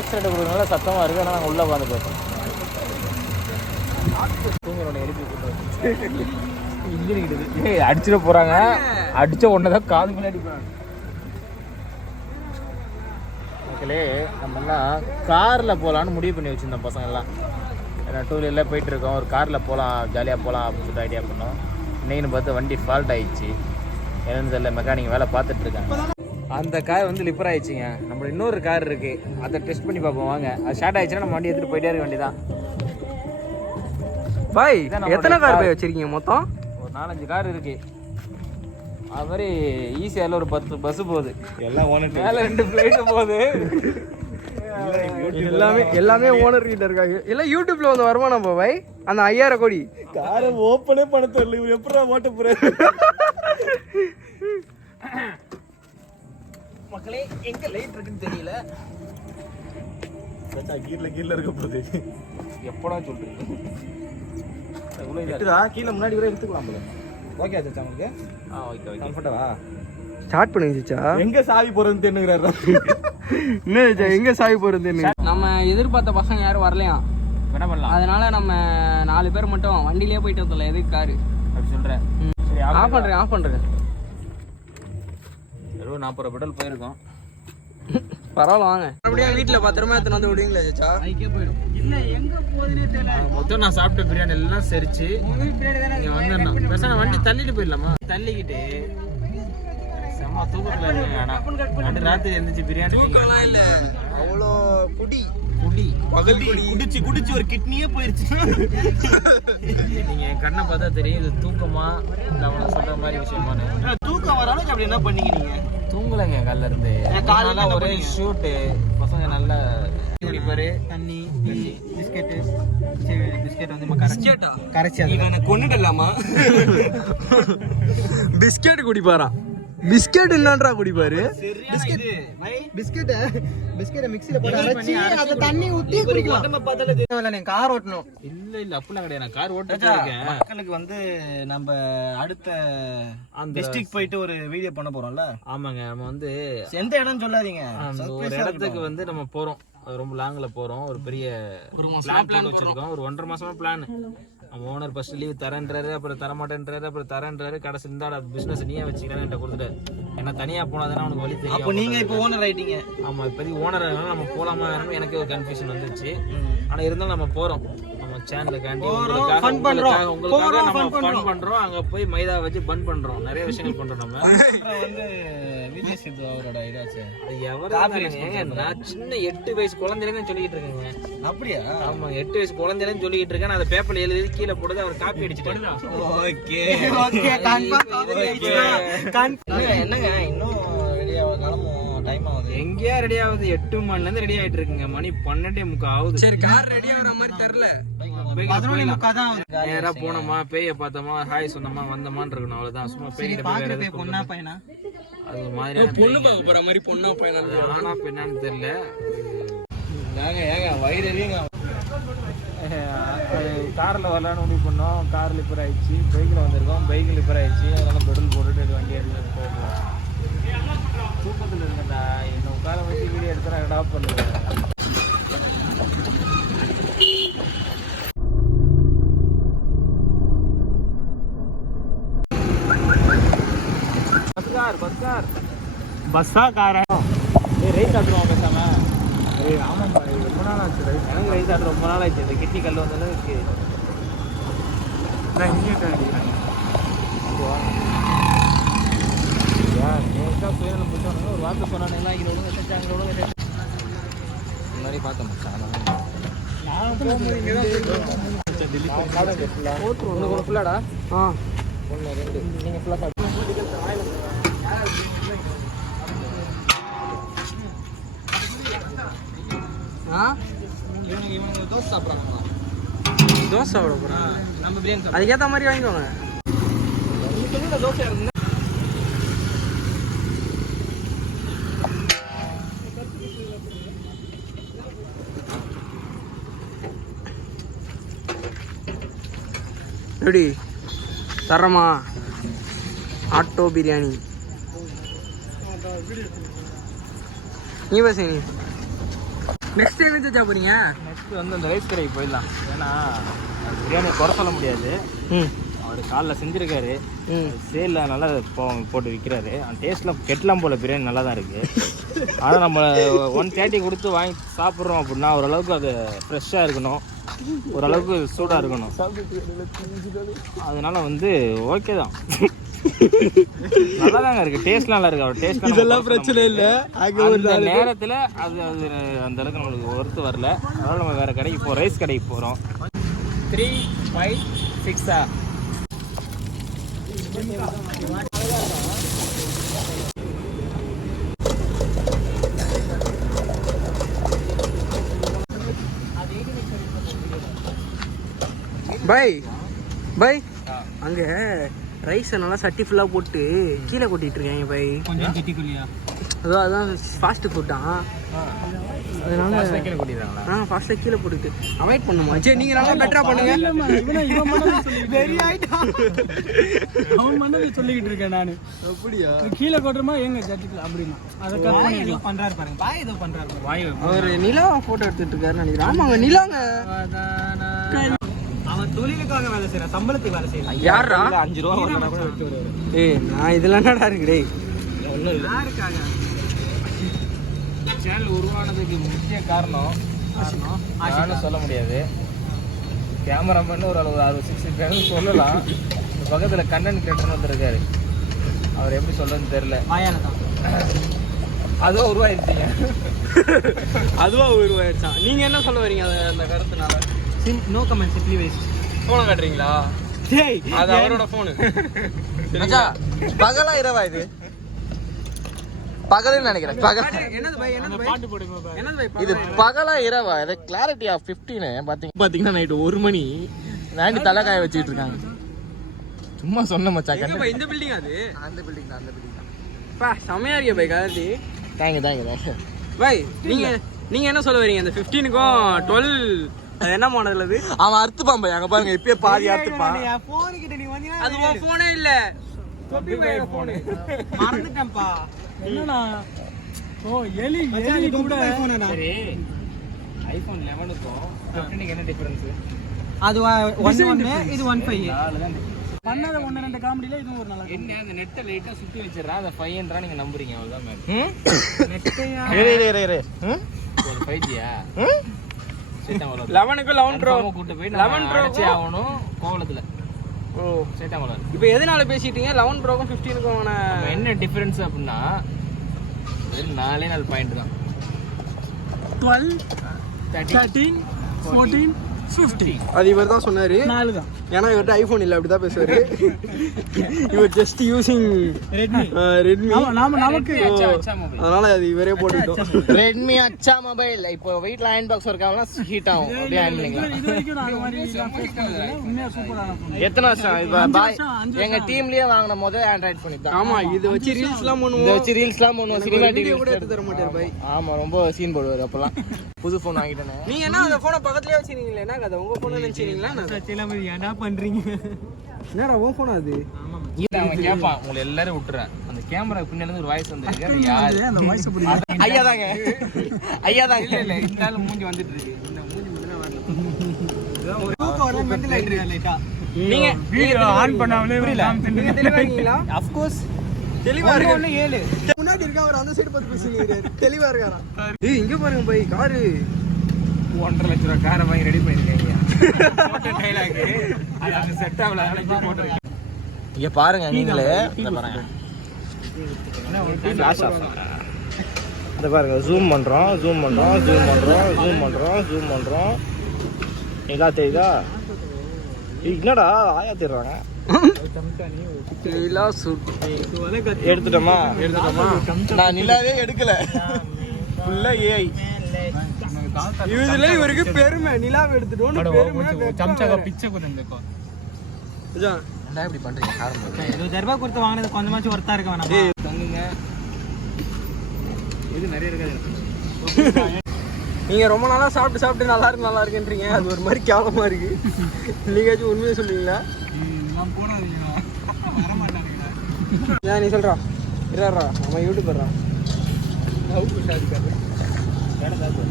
Box ரெண்டு கொடுக்கறதுனால சத்தமாக இருக்குது. ஆனால் நாங்கள் உள்ளே உட்காந்து பேசுகிறோம். தூங்குறோட எழுப்பி கொடுத்து இன்ஜினிக்கிட்டு அடிச்சிட போகிறாங்க. அடித்த உடனே தான் காது முன்னாடி அடிப்பாங்க. மக்களே நம்மெல்லாம் காரில் போகலான்னு முடிவு பண்ணி வச்சுருந்தோம் பசங்கள்லாம். ஏன்னா டூ வீலரில் போயிட்டுருக்கோம், ஒரு காரில் போகலாம் ஜாலியாக போகலாம் அப்படின்னு சொல்லிட்டு ஐடியா பண்ணோம். இன்னைக்குன்னு பார்த்து வண்டி ஃபால்ட் ஆகிடுச்சு. என்னன்னு தெரியல, மெக்கானிக் வேலை பார்த்துட்ருக்காங்க. அந்த கார் வந்து லிப்பர் ஆகிடுச்சிங்க. நம்ம இன்னொரு கார் இருக்குது, அதை டெஸ்ட் பண்ணி பார்ப்போம் வாங்க. அது ஸ்டார்ட் ஆகிடுச்சுன்னா நம்ம வண்டி எடுத்துகிட்டு போயிட்டே இருக்க வேண்டியதான். பாய் எத்தனை கார் போய் வச்சுருக்கீங்க மொத்தம்? ஒரு 4-5 கார் இருக்குது. அது மாதிரி ஈஸியாக ஒரு 10 பஸ்ஸு போகுது. எல்லாம் ஓனர் மேலே 2 ஃப்ளைட்டு போகுது. எல்லாமே ஓனர் கிட்ட இருக்காங்க. எல்லாம் யூடியூப்ல வந்து வருமானம் பாய். அந்த 5000 கோடி காரை ஓப்பனே பண்ண தெரியல. இவர் எப்படா ஓட்ட போறாரு? மக்களே எங்க லைட் இருக்குன்னு தெரியல. கீழ இருக்க போகுது. எப்படா சொல்றீங்க? கீழே முன்னாடி கூட எடுத்துக்கலாம் போல. ஓகே ஆச்சா உங்களுக்கு? ஓகே கம்ஃபர்ட்டா ஸ்டார்ட் பண்ணிடுச்சா? எங்க சாவி போறதுன்னு தெரிஞ்சுக்கிறாரு. என்ன எங்க சாவி போறது? நம்ம எதிர்பார்த்த பசங்க யாரும் வரலையா? என்ன பண்ணலாம்? அதனால நம்ம 4 பேர் மட்டும் வண்டிலேயே போயிட்டு வரல. எதுக்கு காரு அப்படி சொல்றேன். சரி ஆஃப் பண்றேன். 40 பெட்ரோல் போயிருக்கோம். பரவாயில்ல வாங்க. மறுபடியும் வீட்டில் பத்திரமா எடுத்துன்னு வந்து விடுவீங்களா சேச்சா? ஐக்கே போயிடும். இல்லை எங்கே போகுதுன்னே தெரியல. மொத்தம் நான் சாப்பிட்ட பிரியாணி எல்லாம் சரிச்சு இங்கே வந்துடணும். பேசாம வண்டி தள்ளிட்டு போயிடலாமா? தள்ளிக்கிட்டு செம்ம தூக்கத்தில் இருக்குங்க. ஆனால் ராத்திரி எழுந்திரிச்சு பிரியாணி தூக்கம்லாம் இல்லை. அவ்வளோ குடி குடிச்சு ஒரு கிட்னியே போயிருச்சு. நீங்க என் கண்ணை பார்த்தா தெரியும் இது தூக்கமா இல்லை அவனை சொல்ற மாதிரி விஷயமானு. தூக்கம் வர அளவுக்கு அப்படி என்ன பண்ணீங்க நீங்க? தூங்கலைங்க காலைல இருந்து. காலைல ஒரே ஷூட்டு. பசங்க நல்லா குடிப்பாரு. தண்ணி பிஸ்கெட் வந்து கரைச்சி கொண்டுடலாமா? பிஸ்கெட் குடிப்பாரா? பிஸ்கெட் என்னன்றா குடிப்பாரு? பிஸ்கெட்டை மிக்ஸில போட்டு அரைச்சி அத தண்ணி ஊத்தி குடிக்கலாம். நம்ம பார்த்தல தெரியல. நீ கார் ஓட்டணும். இல்ல அப்பலாம் கிடையாது. நான் கார் ஓட்டிட்டு இருக்கேன். மக்களுக்கு வந்து நம்ம அடுத்த அந்த டிஸ்ட்ரிக்ட் போயிட்டு ஒரு வீடியோ பண்ண போறோம்ல. ஆமாங்க. நம்ம வந்து எந்த இடம்னு சொல்லாதீங்க. ஒரு இடத்துக்கு வந்து நம்ம போறோம். ரொம்ப லாங்ல போறோம். ஒரு பெரிய பிளான் போட்டு வச்சிருக்கோம். ஒரு 1.5 மாசமா பிளான். நம்ம ஓனர் ஃபர்ஸ்ட் லீவ் தரேன்றாரு, அப்புறம் தரமாட்டேன்றாரு, அப்புறம் தரேன்றாரு. கடைசி இருந்தா பிசினஸ் நீயே வச்சுக்கிறேன்னு என்கிட்ட கொடுத்துட்டாரு. ஏன்னா தனியா போனாதானே அவனுக்கு வழி தெரியும். அப்போ நீங்க இப்போ ஓனர் ஆயிட்டீங்க. ஆமா, இப்போதைக்கு ஓனர் ஆகணும். நம்ம போலாமா வேணும் எனக்கு ஒரு கன்ஃபியூஷன் வந்துச்சு. ஆனா இருந்தாலும் நம்ம போறோம். நம்ம சேனலுக்காண்டி உங்களுக்காக நம்ம ஃபன் பண்றோம். அங்க போய் மைதா வச்சு பன் பண்றோம். நிறைய விஷயங்கள் பண்றோம். நம்ம வந்து விஜய் சித்து அவரோட இதாச்சு. நான் சின்ன 8 வயசு குழந்தைன்னு சொல்லிட்டு இருக்கேங்க. அப்படியா? ஆமா, 8 வயசு குழந்தைன்னு சொல்லிட்டு இருக்கேன். அதை பேப்பர்ல எழுதி கீழே போடுறது அவர் காப்பி அடிச்சுட்டாரு. என்னங்க இன்னும் ரெடியா கிளம்பும் டைம் ஆகுது. எங்கேயா ரெடி ஆகுது? 8 மணில இருந்து ரெடி ஆயிட்டு இருக்குங்க. மணி 12:45 ஆகுது. சரி கார் ரெடி ஆகுற மாதிரி தெரியல. 11:45 தான் ஆகுது. நேரா போனோமா, பேய பார்த்தோமா, ஹாய் சொன்னோமா, வந்தமான்னு இருக்கணும். அவ்வளவுதான். சும்மா பேய் பொண்ணா பையனா? அது மாதிரி பொண்ணு பார்க்க போற மாதிரி பொண்ணா பையனா? ஆனா பெண்ணான்னு தெரியல. ஏங்க வயிறு எரியுங்க. காரில் வரலான்னு முடிவு பண்ணோம். கார் லிப்பர் ஆயிடுச்சு. பைக்கில் வந்திருக்கோம். பைக் லிப்பர் ஆயிடுச்சு. அதனால பெட்ரோல் போட்டுட்டு வண்டி எடுத்து போகணும். தூக்கத்தில் இருக்கா என்ன உட்கார வச்சு வீடியோ எடுத்து நான் டாப் பண்ணுவேன். பஸ்ஸா காரா? ரைஸ் ஆட்டுருவோம் பேசாம. ஆமாம்ப்பா, ரொம்ப நாள் ஆச்சு ரைஸ். எனக்கு ரைஸ் ஆட்டு ரொம்ப நாள் ஆச்சு. இந்த கிட்டி கல் வந்த அளவுக்கு நான் இங்கே சுயநலம் போயிட்டு ஒரு வார்த்தை சொன்னானுங்களா இங்கே ஒழுங்கு செஞ்சாங்க ஒழுங்கு இந்த மாதிரி பார்த்தோம். நான் போகும்போது இங்கே தான் ஒன்று ஃபுல்லாடா. ஆ 1 2 நீங்கள் ஃபுல்லாக சாப்பிட்டு இவங்க தோசை சாப்பிட்றாங்களா? தோசை சாப்பிட போறாங்க. நம்ம பிரியாணி அதுக்கேற்ற மாதிரி வாங்கிக்கோங்க. தோசை இருந்தா எப்படி தரமா? ஆட்டோ பிரியாணி. நீ பஸ் நீ நெக்ஸ்ட் டைம் வச்சா போறீங்க? நெக்ஸ்ட் வந்து அந்த ரைஸ் கடைக்கு போயிடலாம். ஏன்னா பிரியாணி குறை சொல்ல முடியாது. அவர் காலைல செஞ்சுருக்காரு, சேலில் நல்லா போட்டு விற்கிறாரு. அந்த டேஸ்ட்லாம் கெட்டலாம் போல் பிரியாணி நல்லா தான் இருக்குது. ஆனால் நம்ம 130 கொடுத்து வாங்கி சாப்பிட்றோம் அப்படின்னா ஓரளவுக்கு அது ஃப்ரெஷ்ஷாக இருக்கணும், ஓரளவுக்கு சூடாக இருக்கணும். அதனால வந்து ஓகே தான், நல்லா தாங்க இருக்குது, டேஸ்ட்லாம் நல்லா இருக்குது. அவர் டேஸ்ட் இதெல்லாம் பிரச்சனை இல்லை. அந்த நேரத்தில் அது அது அந்த அளவுக்கு நம்மளுக்கு ஒர்த்து வரல. அதனால் நம்ம வேறு கடைக்கு போகிறோம், ரைஸ் கடைக்கு போகிறோம். 3, 5, 6 பாய் பாய். அங்கே ரைஸை நல்லா சட்டி ஃபுல்லாக போட்டு கீழே கொட்டிட்டு இருக்காங்க பாய். கொஞ்சம் திட்டிக்குள்ளியா? அதான் ஃபாஸ்ட்டு ஃபுட்டான், அதனால ஃபாஸ்ட்டாக கீழே போட்டுட்டு அவாய்ட் பண்ணுமா? சரி நீங்கள் நல்லா பெட்டராக பண்ணுங்க. அவன் சொல்லிக்கிட்டு இருக்கேன் நான். அப்படியா? கீழே கொட்டுறமா எங்க ஜட்ஜிக்கல அப்படின்னா அதை கட் பண்ணி பண்றாரு பாருங்க. பாய் ஏதோ பண்றாரு. அவர் நிலா ஃபோட்டோ எடுத்துட்டு இருக்காரு நினைக்கிறேன். ஆமாங்க நிலாங்க. அவன் தொழிலுக்காக வேலை செய்யறான், சம்பளத்துக்கு வேலை செய்யறான். யாரா? 5 ரூபா கூட விட்டு வருவாரு. ஏய் நான் இதெல்லாம் என்னடா இருக்குடே? யாருக்காக சேனல் உருவானதுக்கு முக்கிய காரணம் நானும் சொல்ல முடியாது. கேமராமேன் ஒரு 60-60 பேர் சொல்லலாம். இந்த பக்கத்தில் கண்டென்ட் கிரியேட்டர்னு வந்துருக்காரு, அவர் எப்படி சொல்றதுன்னு தெரியல. அதுவா உருவாயிருச்சீங்க. அதுவா உருவாயிருச்சான். நீங்க என்ன சொல்ல வரீங்க அந்த கருத்துனால? No comment, simply waste. போன காட்டுறீங்களா? அது அவரோட போனு. பகலா இரவா இது? பகல்னு நினைக்கிறேன். என்னது பாய்? என்னது பாட்டு போடுங்க. என்னது பாய்? இது பகலா இரவா? இது கிளாரிட்டி ஆஃப் 15 பாத்தீங்கன்னா நைட்டு 1 மணி நாண்டி தலைக்காய வச்சுட்டு இருக்காங்க. சும்மா சொன்ன மச்சான். இந்த பில்டிங் அது? அந்த பில்டிங் தான், அந்த பில்டிங் தான். பா செமையா இருக்கே பாய் கிளாரிட்டி. Thank you bye. நீங்க என்ன சொல்ல வரீங்க? இந்த 15க்கும் 12 அது என்ன மாடல் அது? அவன் அறுத்துப்பான் பாய். அங்க பாருங்க இப்பயே பாதி அறுத்துப்பான். போன் கிட்ட நீ வந்தீனா அது உன் போனே இல்ல, தொப்பி பாய் போன். மறந்துட்டேன்ப்பா. என்னடா ஓ எலி கூட ஐபோன். சரி, ஐபோன் 11க்கும் 15க்கு என்ன டிஃபரன்ஸ்? அது 11 இது 15. நாலுதான் பண்ணாத 1-2 காமெடியில இதுவும் ஒரு நல்ல என்ன. அந்த நெட்டை லைட்டா சுத்தி வச்சிடறா, அதை 5 நீங்க நம்புறீங்க, அவ்வளவுதான் மேம். நெட்டையா ஒரு 5Gயா? 11க்கு 11 ப்ரோ கூட்டு போய் 11 ப்ரோ ஆகணும் கோவலத்துல. ஓ சேட்டாமலர். இப்போ எதனால பேசிட்டீங்க? 11 ப்ரோக்கும் 15க்கும் என்ன டிஃபரன்ஸ் அப்படின்னா வெறும் 4 பாயிண்ட் தான். 12 13 14 50. அது இவர் தான் சொன்னாரு. 4 தான். ஏன்னா இவர்கிட்ட ஐபோன் இல்லை, அப்படிதான் பேசுவாரு. இவர் ஜஸ்ட் யூசிங் ரெட்மி. நமக்கு அதனால அது இவரே போட்டுட்டோம். ரெட்மி அச்சா மொபைல். இப்போ வீட்ல அயன் பாக்ஸ் இருக்காங்களா, ஹீட் ஆகும். அப்படியே அயன் பண்ணிக்கலாம். இது வரைக்கும் நான் அந்த மாதிரி ஃபேஸ் பண்ணதில்லை. உண்மையா சூப்பரான ஃபோன். எத்தனை வருஷம் இப்போ பாய் எங்க டீம்லயே வாங்கின முதல் ஆண்ட்ராய்ட் ஃபோன் தான். ஆமா, இது வச்சு ரீல்ஸ்லாம் பண்ணுவோம். இதை வச்சு ரீல்ஸ்லாம் பண்ணுவோம், சினிமாட்டிக் கூட எடுத்து தர மாட்டாரு பாய். ஆமா, ரொம்ப சீன் போடுவாரு. அப்பெல்லாம் புது ஃபோன் வாங்கிட்டேனே. நீங்க என்ன அந்த போனை பக்கத்துலயே வச்சிருக்கீங்களா? என்ன கதை? உங்க போன் நினைச்சீங்களா? என்ன பண்றீங்க? என்னடா உன் போன் அது? அவன் கேட்பான், உங்களை எல்லாரும் விட்டுறேன். அந்த கேமரா பின்னாடி ஒரு வாய்ஸ் வந்துருக்கு, யாரு? அந்த வாய்ஸ் புரியல. ஐயா தாங்க, ஐயா தாங்க. இல்ல இல்ல, இந்த ஆளு மூஞ்சி வந்துட்டு இருக்கு. இந்த மூஞ்சி மட்டும் வரணும். தூக்கம் வர மெண்டல் ஆயிடுறீங்க லைட்டா. நீங்க வீடியோ ஆன் பண்ணாமலே புரியல. நீங்க தெளிவா இருக்கீங்களா? ஆஃப் கோர்ஸ் தெளிவா இருக்கு. 7 முன்னாடி இருக்க அவர் அந்த சைடு பார்த்து பேசுறாரு. தெளிவா இருக்காரா? ஏய் இங்க பாருங்க பாய், காரு 1.5 லட்ச ரூபா காரை வாங்கி ரெடி பண்ணிருக்கீங்க. போட்ட டைலாக் அது அங்க செட் ஆகல, அதனால போட்டுருக்கேன். இங்க பாருங்க நீங்களே. இத பாருங்க, ஃபிளாஷ் ஆஃப். இத பாருங்க, ஜூம் பண்றோம், ஜூம் பண்றோம், ஜூம் பண்றோம், ஜூம் பண்றோம், ஜூம் பண்றோம். எல்லாம் தெரியுதா? என்னடா ஆயா தேடுறாங்க. எடுத்துட்டோமா? நான் நிலாவே எடுக்கல, ஃபுல்லா ஏஐ. இதுல இவருக்கு பெருமை. நிலாவை எடுத்துட்டோம் பெருமை. சம்சாக பிச்சை குதந்துக்கோ. என்ன இப்படி பண்றீங்க? காரணம் 20,000 ரூபாய் கொடுத்து வாங்கினது கொஞ்சமாச்சும் ஒர்த்தா இருக்க வேணாம். தங்குங்க, இது நிறைய இருக்காது. நீங்க ரொம்ப நாளா சாப்பிட்டு நல்லா இருக்குன்றீங்க. அது ஒரு மாதிரி கேவலமா இருக்கு. நீங்காச்சும் உண்மையை சொல்லுவீங்களா? நான் போனாதீங்க, வர மாட்டாங்க. ஏன் நீ சொல்றா? இருறா, நம்ம யூடியூப் பண்றான்.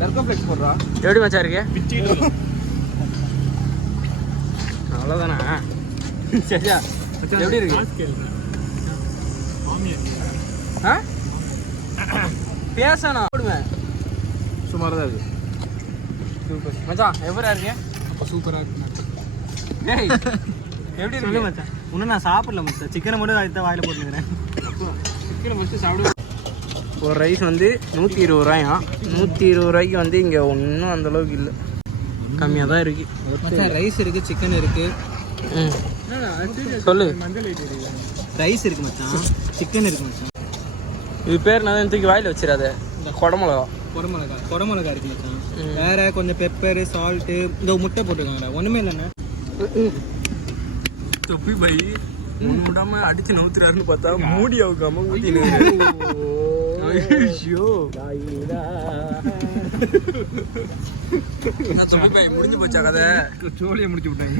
டர்கோஃப்ளெக்ஸ் போடுறா. எப்படி மச்சா இருக்கு? அவ்வளோதானா? சரியா எப்படி இருக்கு? ஆ பேசணும் போடுவேன். சுமாராக தான் இருக்கு. சூப்பர் மச்சான். எப்படா இருக்கு? சூப்பரா இருக்கு டேய் எப்படி சொல்லு இருக்கு? மச்சான். இன்னும் நான் சாப்பிடல மச்சான். சிக்கனை மட்டும் அடுத்த வாயில போட்டுக்கிறேன். சிக்கனை ஃபஸ்ட்டு சாப்பிடு. ஒரு ரைஸ் வந்து 120 ரூபாயா. 120 ரூபாய்க்கு வந்து இங்கே ஒன்றும் அந்தளவுக்கு இல்லை, கம்மியாக தான் இருக்கு. மச்சான் ரைஸ் இருக்கு, சிக்கன் இருக்கு. ம் சொல்லு. ரைஸ் இருக்கு மச்சான், சிக்கன் இருக்கு மச்சான். இது பேர் நான் தூக்கி வாயில் வச்சிடாத. குடமிளகா. குடமிளகா இருக்கு மச்சான். வேற கொஞ்சம் பெப்பர், சால்ட்டு, இந்த முட்டை போட்டுருக்காங்கடா. ஒண்ணுமே இல்லைண்ணே. தொப்பி பை மூணு விடாம அடிச்சு நவுத்துறாருன்னு பார்த்தா மூடி அவுக்காம ஊத்தினு. ஐயோ தொப்பி பை முடிஞ்சு போச்சா கதை? சோழியை முடிச்சு விட்டாங்க.